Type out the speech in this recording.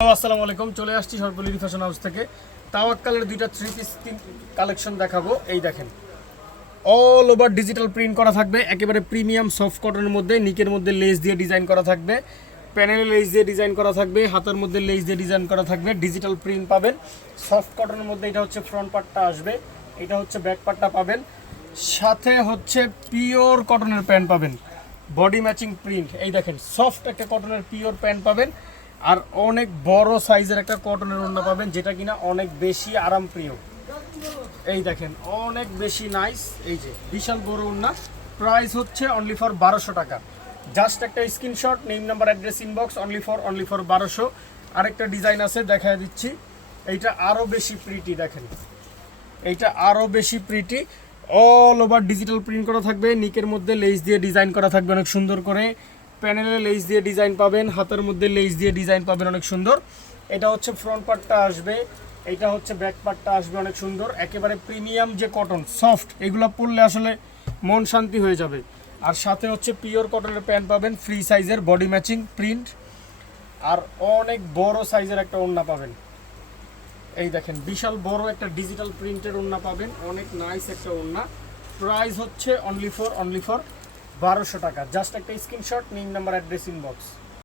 আসসালামু আলাইকুম, চলে আসছি সর্বলিডি ফ্যাশন হাউস থেকে। তাওয়াক্কালের দুইটা থ্রি পিস কালেকশন দেখাবো। এই দেখেন, অল ওভার ডিজিটাল প্রিন্ট করা থাকবে, একেবারে প্রিমিয়াম সফট কটনের মধ্যে, নিকের মধ্যে লেস দিয়ে ডিজাইন করা থাকবে, প্যানেলে লেস দিয়ে ডিজাইন করা থাকবে, হাতের মধ্যে লেস দিয়ে ডিজাইন করা থাকবে, ডিজিটাল প্রিন্ট পাবেন সফট কটনের মধ্যে। এটা হচ্ছে ফ্রন্ট পার্টটা আসবে, এটা হচ্ছে ব্যাক পার্টটা পাবেন, সাথে হচ্ছে পিওর কটনের প্যান্ট পাবেন, বডি ম্যাচিং প্রিন্ট। এই দেখেন, সফট একটা কটনের পিওর প্যান্ট পাবেন, আর অনেক বড় সাইজের একটা কটনের ওড়না পাবেন, যেটা কিনা অনেক বেশি আরামপ্রিয়। এই দেখেন, অনেক বেশি নাইস। এই যে বিশাল বড় ওড়না, প্রাইস হচ্ছে অনলি ফর 1200 টাকা। জাস্ট একটা screenshot, name number address inbox, only for 1200। আরেকটা ডিজাইন আছে, দেখায় দিচ্ছি। এইটা আরও বেশি প্রিটি, দেখেন এইটা আরও বেশি pretty. All over digital print করা থাকবে, নিকের মধ্যে লেস দিয়ে ডিজাইন করা থাকবে অনেক সুন্দর করে, প্যানেলে লেস দিয়ে ডিজাইন পাবেন, হাতের মধ্যে লেস দিয়ে ডিজাইন পাবেন অনেক সুন্দর। এটা হচ্ছে ফ্রন্ট পার্টটা আসবে, এটা হচ্ছে ব্যাক পার্টটা আসবে অনেক সুন্দর। একেবারে প্রিমিয়াম যে কটন সফট, এগুলো পরলে আসলে মন শান্তি হয়ে যাবে। আর সাথে হচ্ছে পিওর কটনের প্যান্ট পাবেন, ফ্রি সাইজের বডি ম্যাচিং প্রিন্ট, আর অনেক বড় সাইজের একটা ওড়না পাবেন। এই দেখেন, বিশাল বড় একটা ডিজিটাল প্রিন্টের ওড়না পাবেন, অনেক নাইস একটা ওড়না। প্রাইস হচ্ছে অনলি ফর 1200 টাকা। জাস্ট একটা screenshot, name number address inbox.